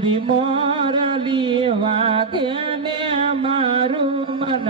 મોરલી વાગે ને મારું મન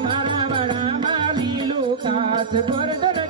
મારા વડામાં લીલું કાચ ગોરધન